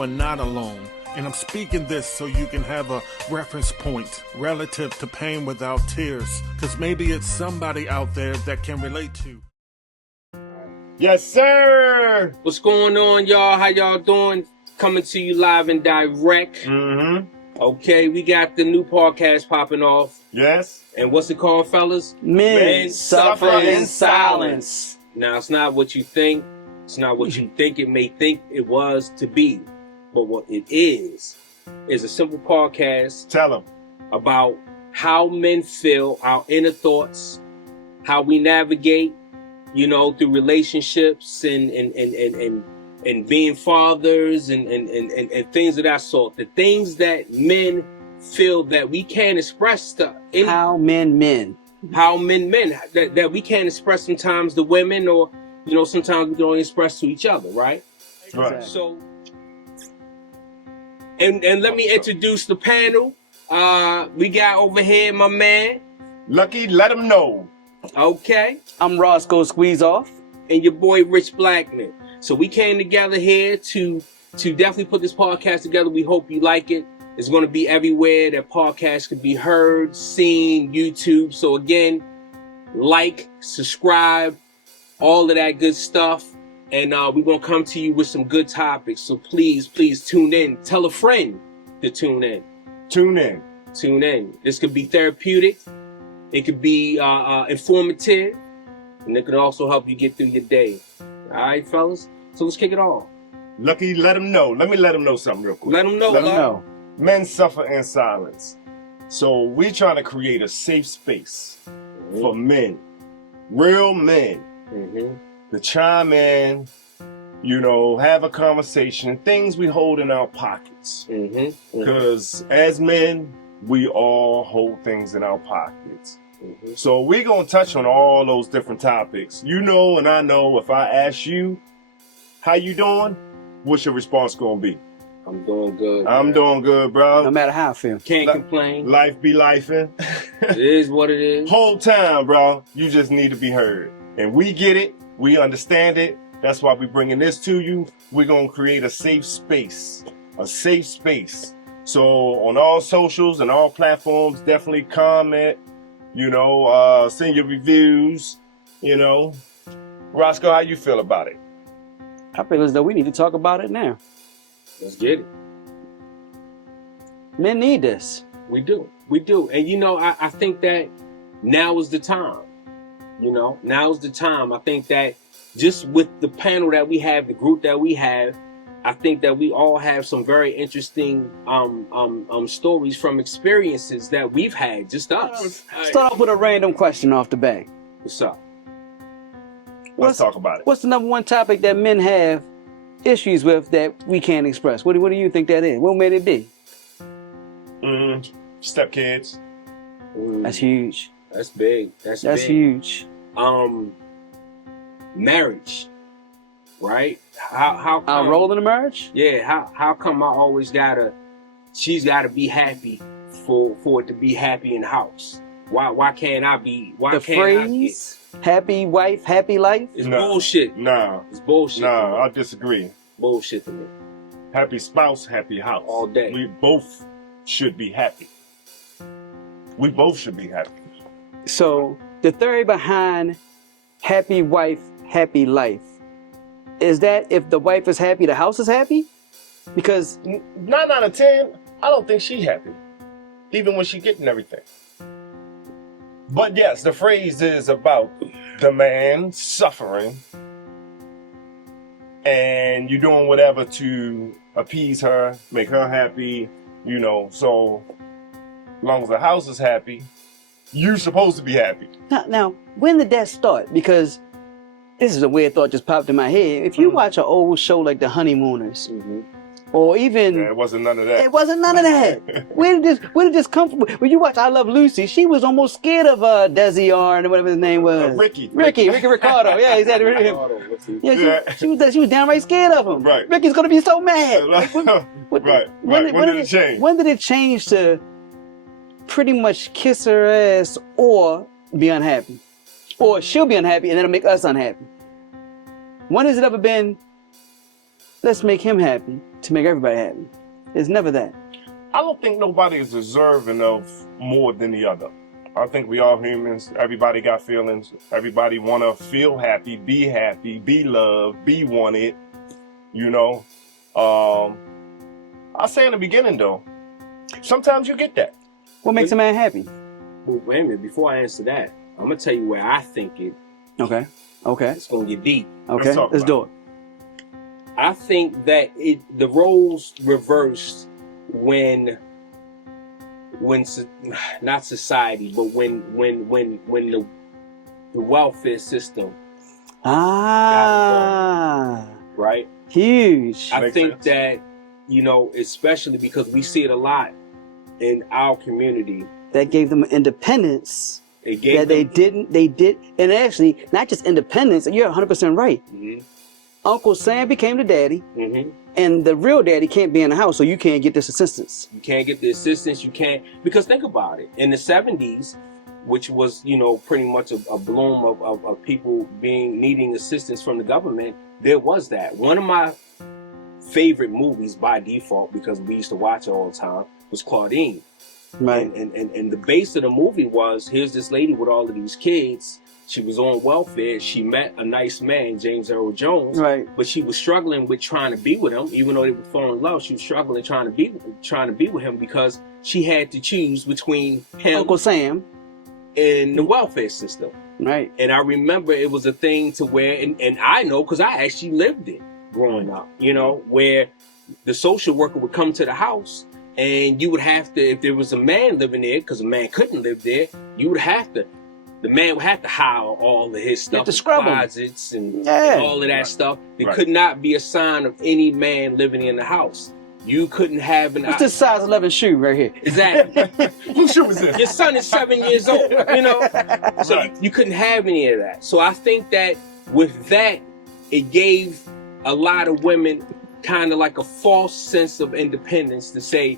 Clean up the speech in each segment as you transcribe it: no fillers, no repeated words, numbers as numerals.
are not alone. And I'm speaking this so you can have a reference point relative to pain without tears. Because maybe it's somebody out there that can relate to. Yes, sir. What's going on, y'all? How y'all doing? Coming to you live and direct. Okay, we got the new podcast popping off. Yes. And what's it called, fellas? Men suffer in silence. Now, it's not what you think. It's not what you think it may think it was to be. But what it is a simple podcast. Tell them. About how men feel, our inner thoughts, how we navigate, through relationships and being fathers and things of that sort. The things that men feel that we can't express to how men that we can't express sometimes to women, or sometimes we can only express to each other, right? Right. So and let me introduce the panel. We got over here my man Lucky, let him know. Okay. I'm Roscoe Squeeze Off. And your boy Rich Blackman. So we came together here to definitely put this podcast together. We hope you like it. It's going to be everywhere that podcasts can be heard, seen, YouTube. So again, like, subscribe, all of that good stuff. And we're going to come to you with some good topics. So please tune in. Tell a friend to tune in. Tune in. This could be therapeutic. It could be informative. And it could also help you get through your day. All right, fellas? So let's kick it off. Lucky, let him know. Let me let him know something real quick. Let him know. Men suffer in silence. So we're trying to create a safe space for men, real men, to chime in, have a conversation, things we hold in our pockets. Because as men, we all hold things in our pockets. So we're going to touch on all those different topics. And I know if I ask you, how you doing? What's your response going to be? I'm doing good. I'm doing good, bro. No matter how I feel. Can't complain. Life be lifing. It is what it is. Whole time, bro. You just need to be heard. And we get it. We understand it. That's why we're bringing this to you. We're going to create a safe space. A safe space. So on all socials and all platforms, definitely comment, send your reviews, Roscoe, how you feel about it? I feel as though we need to talk about it now. Let's get it. Men need this. We do. And I think that now is the time. Now is the time. I think that just with the panel that we have, the group that we have, I think that we all have some very interesting stories from experiences that we've had, just us. Start off with a random question off the bat. What's up? Let's talk about it. What's the number one topic that men have issues with that we can't express? What do you think that is? What may it be? Stepkids. That's huge. That's big. That's big. Huge. Marriage. Right? How come, our role in the marriage? Yeah, how come she's gotta be happy for it to be happy in the house? Why can't I be? The phrase happy wife, happy life? It's bullshit. Nah. It's bullshit. Nah, I disagree. Bullshit to me. Happy spouse, happy house. All day. We both should be happy. We both should be happy. So the theory behind happy wife, happy life, is that if the wife is happy, the house is happy? Because 9 out of 10, I don't think she's happy, even when she getting everything. But yes, the phrase is about the man suffering and you doing whatever to appease her, make her happy, so as long as the house is happy, you're supposed to be happy. Now, when did that start? Because this is a weird thought just popped in my head. If you watch an old show like The Honeymooners, or even... Yeah, it wasn't none of that. It wasn't none of that. Where did this come from? When you watch I Love Lucy, she was almost scared of Desi R and whatever his name was. Ricky Ricardo. Yeah, exactly. Yeah, she was downright scared of him. Right. Ricky's gonna be so mad. When did it change? When did it change to pretty much kiss her ass or be unhappy? Or she'll be unhappy and that'll make us unhappy. When has it ever been, let's make him happy to make everybody happy. It's never that. I don't think nobody is deserving of more than the other. I think we all humans. Everybody got feelings. Everybody want to feel happy, be loved, be wanted. You know. I say in the beginning though, sometimes you get that. What makes a man happy? Well, wait a minute. Before I answer that, I'm gonna tell you where I think it. Okay. It's gonna get deep. Okay. Let's do it. I think that the roles reversed when not society, but when the welfare system got involved, right? Huge. I think that, you know, especially because we see it a lot in our community. That gave them independence. They did, and actually, not just independence, and you're 100% right. Mm-hmm. Uncle Sam became the daddy, mm-hmm. and the real daddy can't be in the house, so you can't get this assistance. You can't get the assistance, because think about it. In the 70s, which was, you know, pretty much a bloom of people needing assistance from the government, there was that. One of my favorite movies by default, because we used to watch it all the time, was Claudine. Right. And the base of the movie was, here's this lady with all of these kids. She was on welfare. She met a nice man, James Earl Jones. Right. But she was struggling with trying to be with him, even though they would fall in love. She was struggling trying to be with him because she had to choose between him, Uncle Sam, and the welfare system. Right. And I remember it was a thing to where, and I know because I actually lived it growing up, you know, where the social worker would come to the house. And you would have to, if there was a man living there, because a man couldn't live there, the man would have to hire all of his stuff, to scrub closets and all of that stuff. There could not be a sign of any man living in the house. You couldn't have an... What's this size 11 shoe right here? Exactly. Whose shoe is this? Your son is 7 years old, you know? So you couldn't have any of that. So I think that with that, it gave a lot of women kind of like a false sense of independence to say,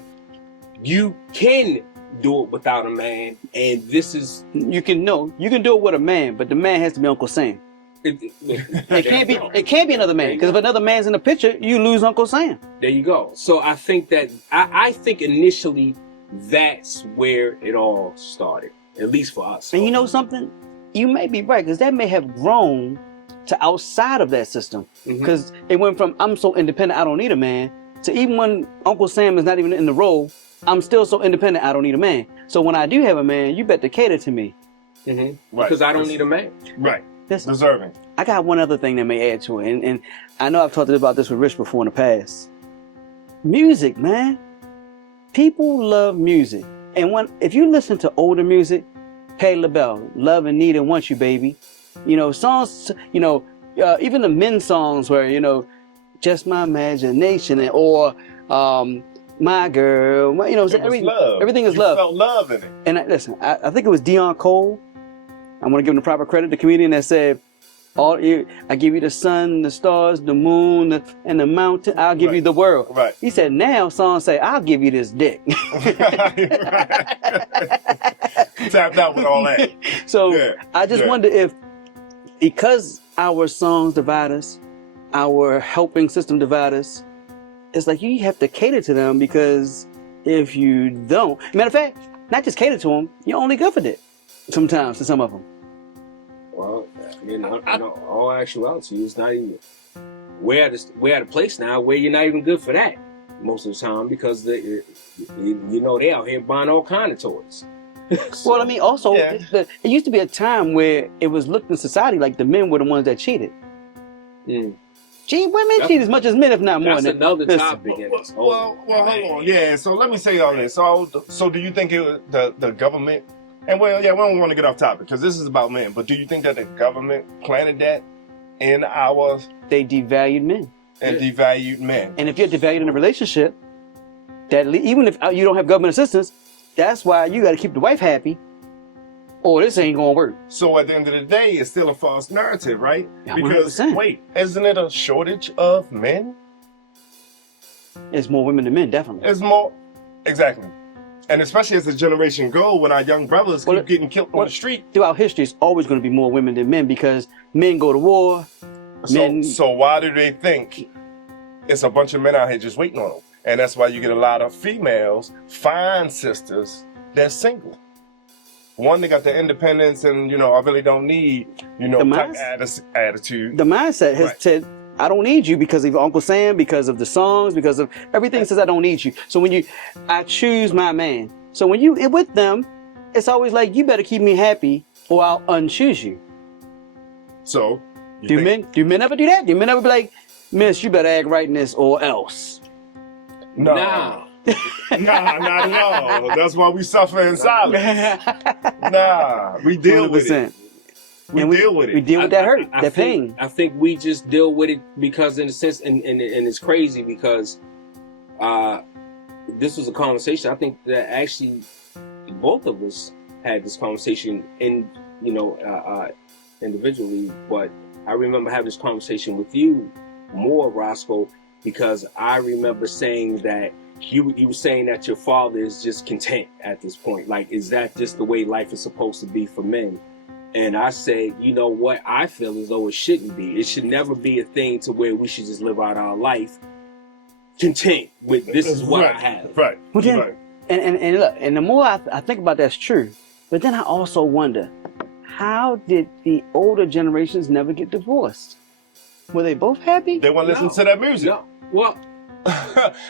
you can do it without a man, and this is... You can do it with a man, but the man has to be Uncle Sam. It can't be another man, because if another man's in the picture, you lose Uncle Sam. There you go. So I think that, I think initially that's where it all started, at least for us. And you know something? You may be right, because that may have grown to outside of that system. Because it went from, I'm so independent, I don't need a man, to even when Uncle Sam is not even in the role, I'm still so independent, I don't need a man. So when I do have a man, you better cater to me. Right. Because I don't need a man. Right. Listen, deserving. I got one other thing that may add to it. And I know I've talked about this with Rich before in the past. Music, man. People love music. And if you listen to older music, Patti LaBelle, Love and Need and Want You, Baby. You know, songs, you know, even the men's songs where, you know, Just My Imagination, or My Girl, you know, everything is love. You felt love in it. And listen, I think it was Dion Cole. I want to give him the proper credit, the comedian that said, I give you the sun, the stars, the moon, and the mountain. I'll give you the world. Right. He said, now songs say, I'll give you this dick. Tapped out with all that. So I just wonder if, because our songs divide us, our helping system divide us, it's like you have to cater to them, because if you don't, matter of fact, not just cater to them, you're only good for dick sometimes to some of them. Well, you know, all actuality is not even. We're at a place now where you're not even good for that most of the time, because you know, they out here buying all kind of toys. So, well, I mean, also, it used to be a time where it was looked in society like the men were the ones that cheated. Women cheat as much as men, if not more. That's another topic. Well, hold on. Yeah, so let me say all this. So do you think the government, and we don't want to get off topic because this is about men, but do you think that the government planted that in our... They devalued men. And devalued men. And if you're devalued in a relationship, that even if you don't have government assistance, that's why you got to keep the wife happy, or this ain't gonna work. So at the end of the day, it's still a false narrative, right? Yeah, because 100%. Wait, isn't it a shortage of men? It's more women than men, definitely. It's more, exactly. And especially as the generation go, when our young brothers keep getting killed on the street. Throughout history, it's always going to be more women than men, because men go to war. So why do they think it's a bunch of men out here just waiting on them. And that's why you get a lot of females, fine sisters, that's single. One, they got the independence and, I really don't need, type attitude. The mindset has said, I don't need you because of Uncle Sam, because of the songs, because of everything says I don't need you. So I choose my man. So when you with them, it's always like, you better keep me happy or I'll unchoose you. So, do men ever do that? Do men ever be like, miss, you better act right in this or else? No. Nah. Nah, not at all. That's why we suffer in silence. Nah, we deal 100%. with it. We deal with it. We deal with that hurt, that pain. I think we just deal with it because, in a sense, and it's crazy because this was a conversation. I think that actually both of us had this conversation individually, but I remember having this conversation with you more, Roscoe, because I remember saying that you were saying that your father is just content at this point. Like, is that just the way life is supposed to be for men? And I said, you know what? I feel as though it shouldn't be. It should never be a thing to where we should just live out our life content with this is what I have. Right. But then, and look, and the more I think about that's true, but then I also wonder, how did the older generations never get divorced? Were they both happy? They want to listen to that music. No. Well,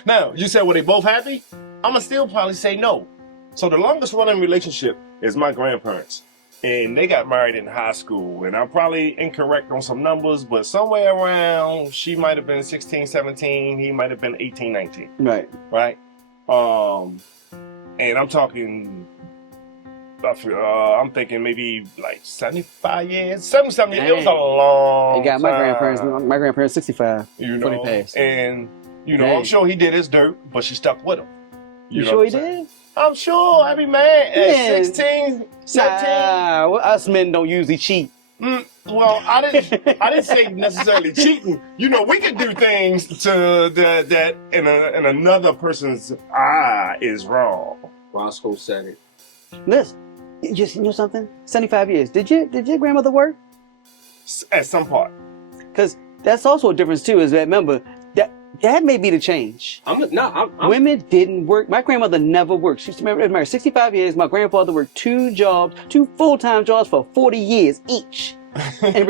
now, you said, were they both happy? I'm going to still probably say no. So the longest running relationship is my grandparents. And they got married in high school. And I'm probably incorrect on some numbers, but somewhere around, she might have been 16, 17. He might have been 18, 19. Right. Right? And I'm talking, I'm thinking maybe like 75 years, 70 years. It was a long They got time. my grandparents 65 before they passed. And, I'm sure he did his dirt, but she stuck with him. You sure he did? I'm sure every man at 16, 17. Nah, well, us men don't usually cheat. Well, I didn't say necessarily cheating. We can do things to that in another person's eye is wrong. Roscoe said it. Listen, you know something? 75 years. Did your grandmother work? At some part. Because that's also a difference too. Is that, remember, that may be the change. Women didn't work. My grandmother never worked. She was married 65 years. My grandfather worked 2 full-time jobs for 40 years each. I'm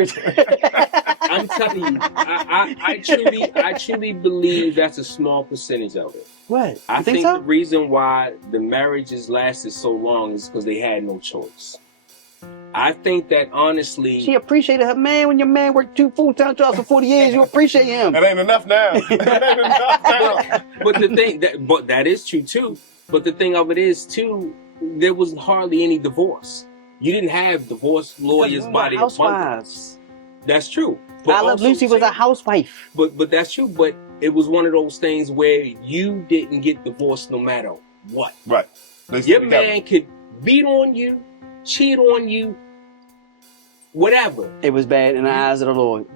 telling you, I truly believe that's a small percentage of it. What? I think so? The reason why the marriages lasted so long is because they had no choice. I think that honestly, she appreciated her man. When your man worked 2 full-time jobs for 40 years, you appreciate him. That ain't enough now. But that is true too. But the thing of it is too, there was hardly any divorce. You didn't have divorce lawyers by the housewives. That's true. But I Love Lucy was a housewife. But that's true. But it was one of those things where you didn't get divorced no matter what. Right. Your man could beat on you, cheat on you, whatever. It was bad in the eyes of the Lord.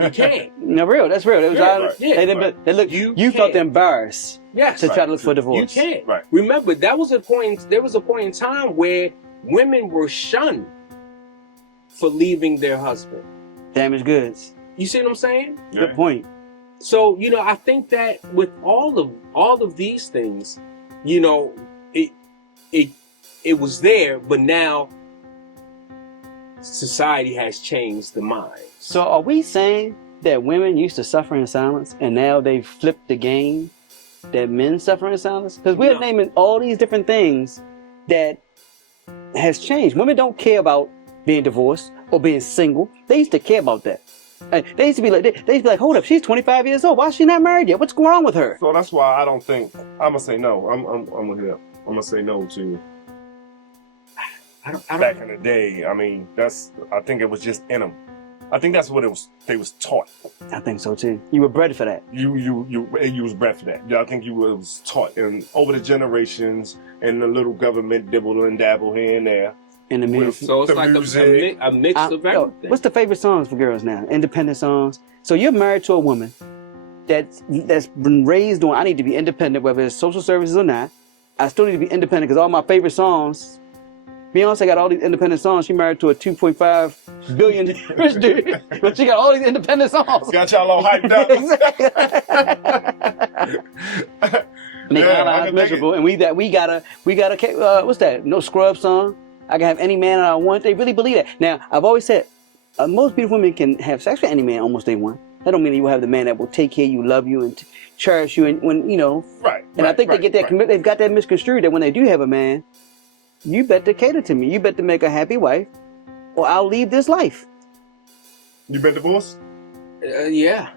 You can't. No, real. That's real. It was you felt embarrassed. Yes. To try to look for divorce. You can't. Right. Remember, there was a point in time where women were shunned for leaving their husband. Damaged goods. You see what I'm saying? Yeah. Good point. So, I think that with all of these things, it was there, but now society has changed the mind. So are we saying that women used to suffer in silence and now they've flipped the game that men suffer in silence? Because we're naming all these different things that has changed. Women don't care about being divorced or being single. They used to care about that. And they used to be like, hold up, she's 25 years old. Why is she not married yet? What's going on with her? So that's why I don't think, I'm going to say no. I'm going to say no to back in the day. I mean, I think it was just in them. I think that's what they was taught. I think so too. You were bred for that. You was bred for that. Yeah, I think you was taught. And over the generations, and the little government dibble and dabble here and there. In the music. So it's like a mix of everything. What's the favorite songs for girls now? Independent songs. So you're married to a woman that's been raised on, I need to be independent, whether it's social services or not. I still need to be independent because all my favorite songs Beyonce got all these independent songs. She married to a 2.5 billion rich dude, but she got all these independent songs. Got y'all all hyped up. Make Yeah, our I lives can dig miserable, and we got a what's that? No Scrub song. I can have any man I want. They really believe that. Now, I've always said most beautiful women can have sex with any man almost they want. That don't mean you will have the man that will take care of you, love you, and cherish you, and when you know. Right. And I think they get that they've got that misconstrued that when they do have a man, you better cater to me. You better make a happy wife, or I'll leave this life. You been divorced? Yeah.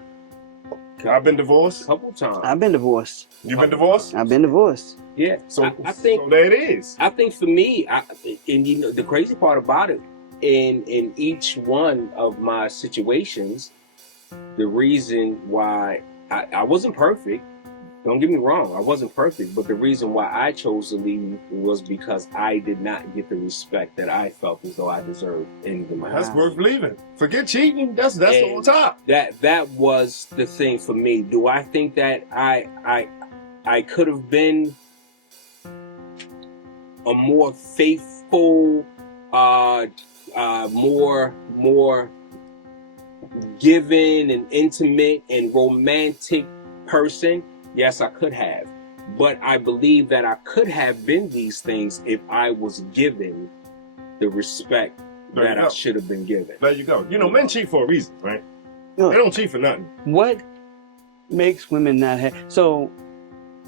I've been divorced. A couple times. I've been divorced. You been divorced? I've been divorced. Yeah. So I think so there it is. I think for me, and you know, the crazy part about it, in each one of my situations, the reason why I wasn't perfect. Don't get me wrong, I wasn't perfect, but the reason why I chose to leave was because I did not get the respect that I felt as though I deserved in my That's house. worth leaving. Forget cheating. That's on top. That was the thing for me. Do I think that I could have been a more faithful, more given and intimate and romantic person? Yes, I could have. But I believe that I could have been these things if I was given the respect that I should have been given. There you go. You know, men cheat for a reason, right? Look, They don't cheat for nothing. what makes women not have? So,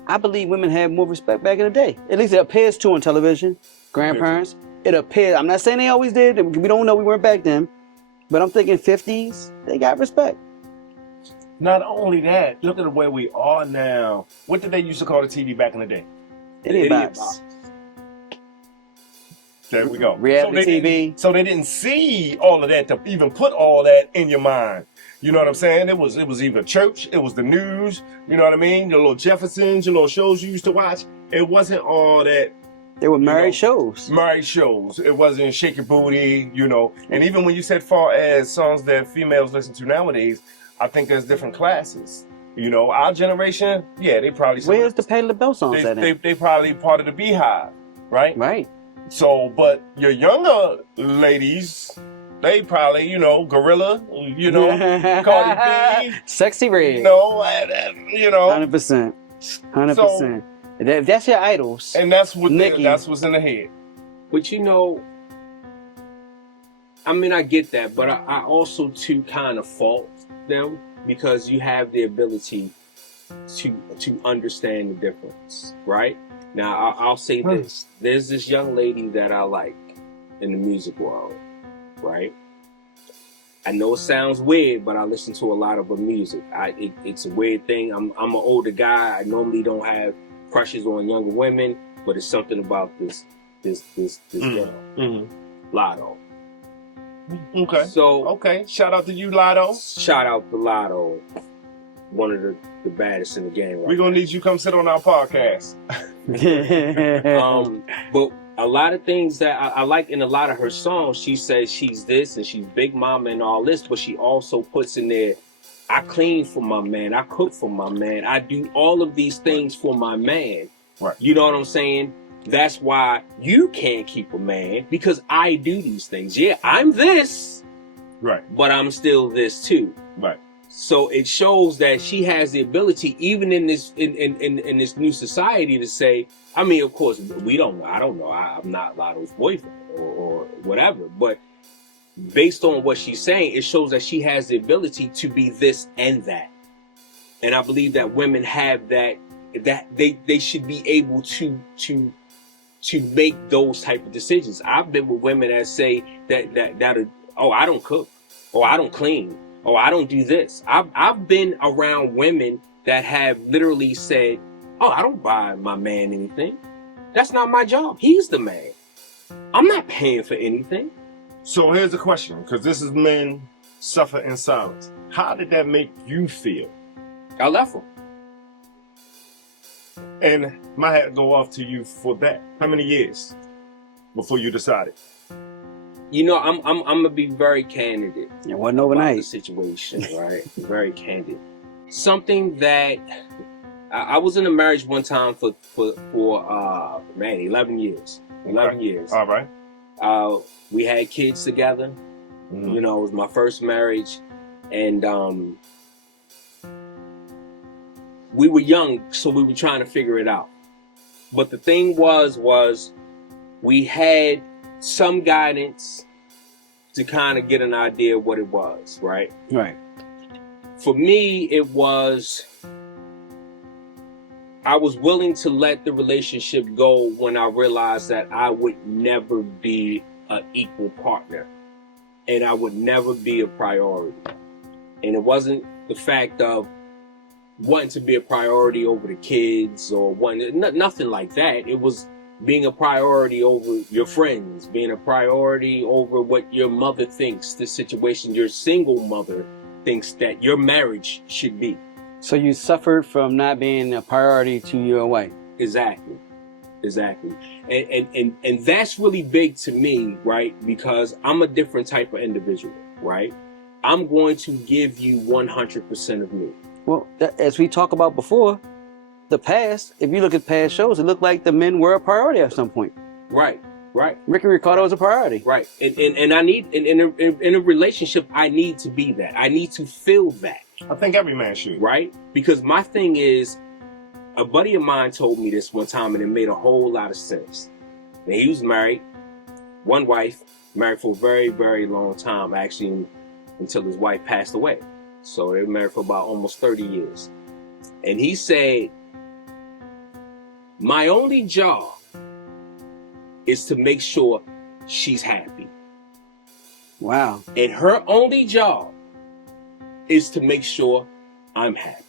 I believe women had more respect back in the day. At least it appears to on television. Grandparents. It appears. I'm not saying they always did. We don't know. We weren't back then. But I'm thinking 50s. They got respect. Not only that, look at where we are now. What did they used to call the TV back in the day? Idiot box. There we go. Reality TV. So they didn't see all of that to even put all that in your mind. You know what I'm saying? It was either church, it was the news, you know what I mean? Your little Jeffersons, your little shows you used to watch. It wasn't all that. They were married shows. Married shows. It wasn't Shake Your Booty, you know. And even when you said far as songs that females listen to nowadays, I think there's different classes. You know, our generation, yeah, they probably... Where's the Pay the Bell songs at? They probably part of the Beehive, right? Right. So, but your younger ladies, they probably, you know, Gorilla, you know, Cardi B, Sexy Red. you know, you know. 100%. 100%. That's your idols. And that's what Nikki. that's what's in the head. But you know, I mean, I get that, but I also too kind of fault them because you have the ability to understand the difference, right? Now, I'll say this. There's this young lady that I like in the music world, right? I know it sounds weird, but I listen to a lot of her music. It's a weird thing. I'm an older guy. I normally don't have crushes on younger women, but it's something about this girl, Lotto. Okay. So, okay. Shout out to you, Lotto. Shout out to Lotto. One of the baddest in the game. Right We're gonna need you to come sit on our podcast. But a lot of things that I like in a lot of her songs, she says she's this and she's Big Mama and all this, but she also puts in there, I clean for my man, I cook for my man, I do all of these things for my man. Right. You know what I'm saying? That's why you can't keep a man, because I do these things. Yeah, I'm this, right, but I'm still this too. Right. So it shows that she has the ability, even in this in this new society, to say, I mean, of course, we don't know. I don't know. I'm not Lotto's boyfriend or whatever. But based on what she's saying, it shows that she has the ability to be this and that. And I believe that women have that they should be able to make those type of decisions. I've been with women that say that oh, I don't cook, or I don't clean, or I don't do this. I've been around women that have literally said, oh, I don't buy my man anything. That's not my job. He's the man. I'm not paying for anything. So here's the question, because this is men suffer in silence. How did that make you feel? I left him. And my hat go off to you for that. How many years before you decided? You know, I'm gonna be very candid. It wasn't overnight. The situation, right? Very candid. Something that I was in a marriage one time for 11 years. 11 years. All right. We had kids together. Mhm. You know, it was my first marriage, and we were young, so we were trying to figure it out. But the thing was we had some guidance to kind of get an idea of what it was, right? Right. For me, it was, I was willing to let the relationship go when I realized that I would never be an equal partner, and I would never be a priority. And it wasn't the fact of wanting to be a priority over the kids or nothing like that. It was being a priority over your friends, being a priority over what your mother thinks the situation your single mother thinks that your marriage should be. So you suffered from not being a priority to your wife. Exactly. And that's really big to me, right? Because I'm a different type of individual, right? I'm going to give you 100% of me. Well, as we talked about before, the past, if you look at past shows, it looked like the men were a priority at some point. Right. Ricky Ricardo was a priority. Right. And I need, in a relationship, I need to be that. I need to feel that. I think every man should. Right? Because my thing is, a buddy of mine told me this one time, and it made a whole lot of sense. And he was married, one wife, married for a very, very long time, actually, until his wife passed away. So they were married for about almost 30 years. And he said, my only job is to make sure she's happy. Wow. And her only job is to make sure I'm happy.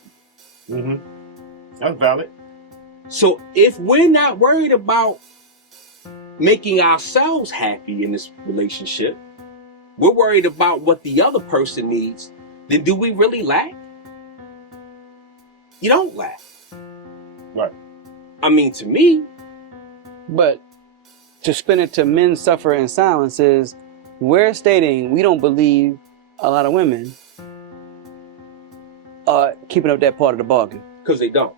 Mm-hmm. That's valid. So if we're not worried about making ourselves happy in this relationship, we're worried about what the other person needs, then do we really lack? You don't lack. Right. I mean, to me. But to spin it to men suffer in silence is, we're stating we don't believe a lot of women are keeping up that part of the bargain. Because they don't.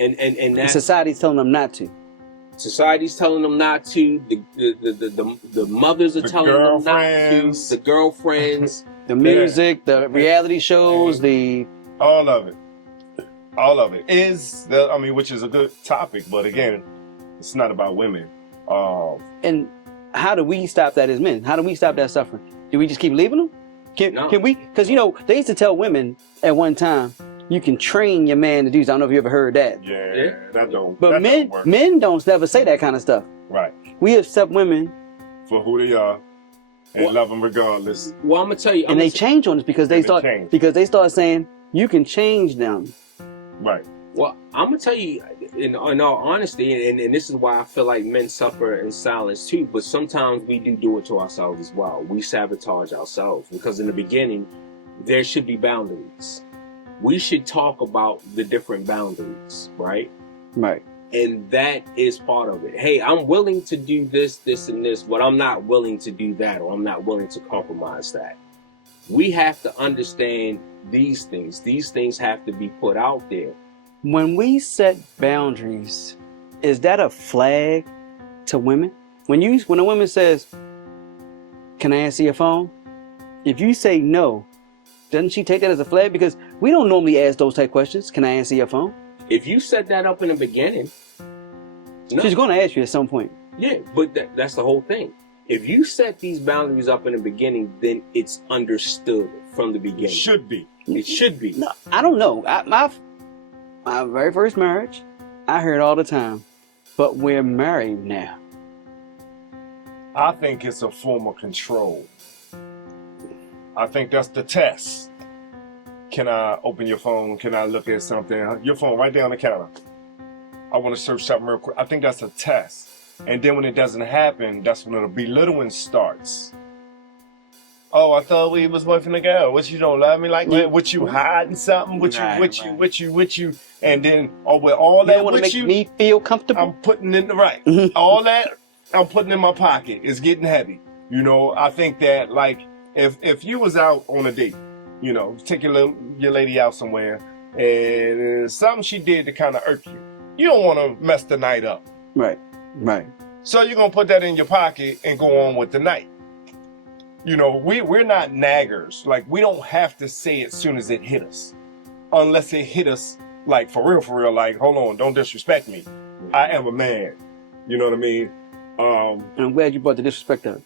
And that's, society's telling them not to. Society's telling them not to. The mothers are telling them not to. The girlfriends. The music, the reality shows, all of it. All of it is, which is a good topic, but again, it's not about women. And how do we stop that as men? How do we stop that suffering? Do we just keep leaving them? Can we? Because, they used to tell women at one time, you can train your man to do something. I don't know if you ever heard that. Yeah. That don't. But that men don't never say that kind of stuff. Right. We accept women for who they are and love them regardless. Well, I'm gonna tell you, and they change on us because they start saying you can change them. Right. Well, I'm gonna tell you, in all honesty, and this is why I feel like men suffer in silence too. But sometimes we do it to ourselves as well. We sabotage ourselves because in the beginning, there should be boundaries. We should talk about the different boundaries, right? Right. And that is part of it. Hey, I'm willing to do this, this, and this, but I'm not willing to do that, or I'm not willing to compromise that. We have to understand these things. These things have to be put out there. When we set boundaries, is that a flag to women? When a woman says, "Can I answer your phone?" If you say no, doesn't she take that as a flag? Because we don't normally ask those type questions. Can I answer your phone? If you set that up in the beginning, no. She's going to ask you at some point. Yeah, but that's the whole thing. If you set these boundaries up in the beginning, then it's understood from the beginning. It should be. It should be. No, I don't know. My very first marriage, I heard all the time, but we're married now. I think it's a form of control. I think that's the test. Can I open your phone? Can I look at something? Your phone right there on the counter. I want to search something real quick. I think that's a test. And then when it doesn't happen, that's when the belittling starts. Oh, I thought we was boyfriend and girl. What, you don't love me like that? What, you hiding something? What you? And then, with all that, want to make me feel comfortable? I'm putting in the right. All that I'm putting in my pocket. It's getting heavy. I think that, like, if you was out on a date, take your lady out somewhere, and something she did to kind of irk you, you don't want to mess the night up. Right. So you're gonna put that in your pocket and go on with the night. You know, we're not naggers. Like, we don't have to say it as soon as it hit us. Unless it hit us, like, for real, like, hold on, don't disrespect me. I am a man. You know what I mean? And I'm glad you brought the disrespect up.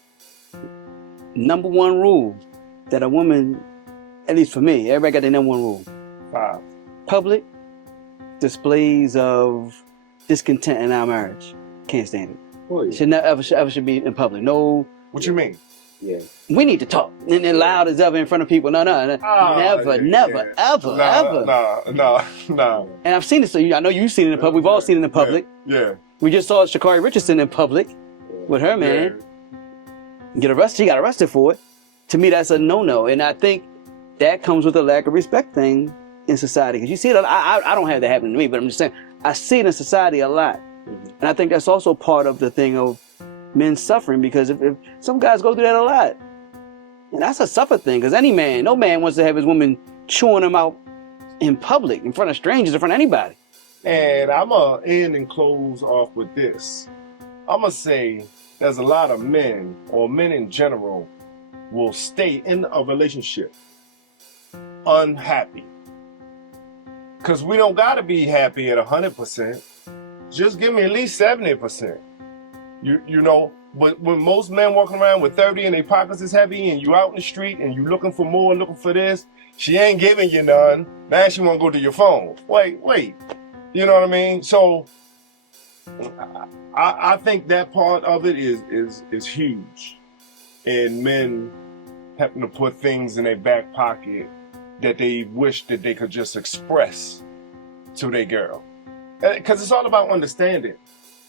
Number one rule that a woman, at least for me, everybody got their number one rule. 5. Public displays of discontent in our marriage. Can't stand it. Oh, yeah. Should never ever should be in public. No. What you mean? Yeah. We need to talk and then loud as ever in front of people. No, never, ever. No. And I've seen it. So I know you've seen it in public. We've all seen it in public. Yeah. We just saw Sha'Carri Richardson in public with her man. Get arrested. She got arrested for it. To me, that's a no-no. And I think that comes with a lack of respect thing in society. Because you see it. I don't have that happening to me, but I'm just saying I see it in society a lot. And I think that's also part of the thing of men suffering, because if some guys go through that a lot, and that's a suffer thing, because no man wants to have his woman chewing him out in public, in front of strangers, in front of anybody. And I'm going to end and close off with this. I'm going to say there's a lot of men, or men in general, will stay in a relationship unhappy. Because we don't got to be happy at 100%. Just give me at least 70%. You know, but when most men walking around with 30 and their pockets is heavy, and you out in the street and you looking for more, looking for this, she ain't giving you none. Now she want to go to your phone. Wait. You know what I mean? So I think that part of it is huge. And men having to put things in their back pocket that they wish that they could just express to their girl. Because it's all about understanding.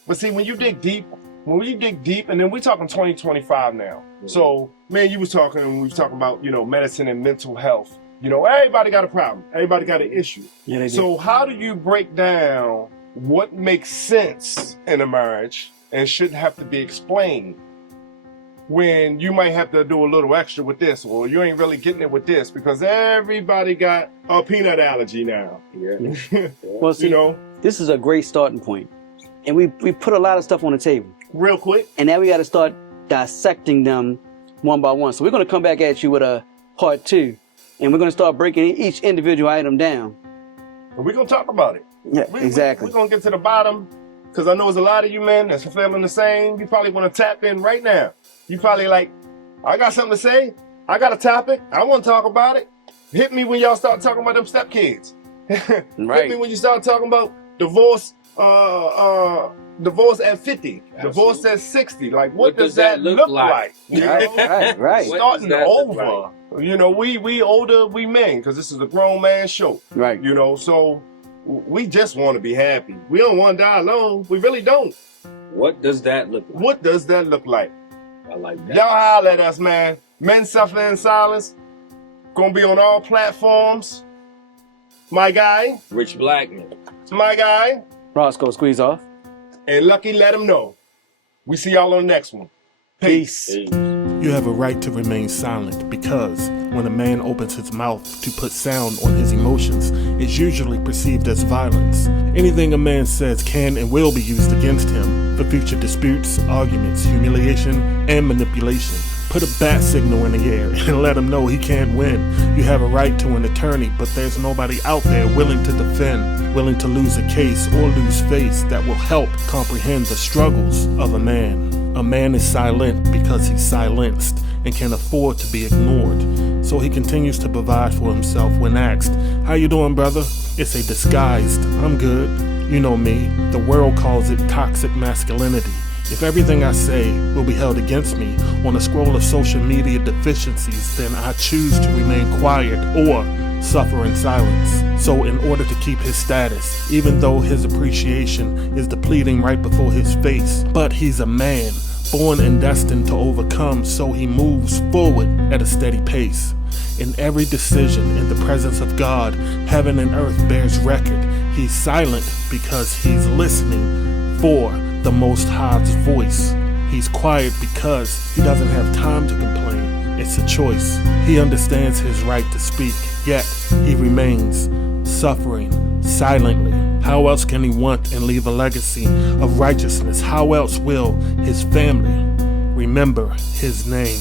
But see, when you dig deep, and then we're talking 2025 now. Mm-hmm. So, man, we was talking about, medicine and mental health. Everybody got a problem. Everybody got an issue. Yeah, they do. So how do you break down what makes sense in a marriage and shouldn't have to be explained, when you might have to do a little extra with this, or you ain't really getting it with this, because everybody got a peanut allergy now. Yeah. Well, see, this is a great starting point. And we put a lot of stuff on the table. Real quick. And now we got to start dissecting them one by one. So we're going to come back at you with a part 2. And we're going to start breaking each individual item down. And we're going to talk about it. Yeah, exactly. We're going to get to the bottom, because I know there's a lot of you men that's feeling the same. You probably want to tap in right now. You probably like, I got something to say. I got a topic. I want to talk about it. Hit me when y'all start talking about them stepkids. Right. Hit me when you start talking about divorce. Divorce at 50, divorce at 60. Like, what does that look like? Right. Starting over. We older, we men, because this is a grown man show. Right. So we just want to be happy. We don't want to die alone. We really don't. What does that look like? What does that look like? I like that. Y'all holler at us, man. Men Suffering in Silence. Gonna be on all platforms. My guy. Rich Blackman. My guy. Roscoe Squeeze Off. And Lucky Let Him Know. We see y'all on the next one. Peace. You have a right to remain silent, because when a man opens his mouth to put sound on his emotions, it's usually perceived as violence. Anything a man says can and will be used against him for future disputes, arguments, humiliation, and manipulation. Put a bat signal in the air and let him know he can't win. You have a right to an attorney, but there's nobody out there willing to defend, willing to lose a case or lose face that will help comprehend the struggles of a man. A man is silent because he's silenced and can afford to be ignored. So he continues to provide for himself when asked, "How you doing, brother?" It's a disguised, "I'm good." You know me. The world calls it toxic masculinity. If everything I say will be held against me on a scroll of social media deficiencies, then I choose to remain quiet or suffer in silence. So in order to keep his status, even though his appreciation is depleting right before his face, but he's a man, born and destined to overcome, so he moves forward at a steady pace. In every decision, in the presence of God, heaven and earth bears record. He's silent because he's listening for the Most High's voice. He's quiet because he doesn't have time to complain. It's a choice. He understands his right to speak, yet he remains suffering silently. How else can he want and leave a legacy of righteousness? How else will his family remember his name?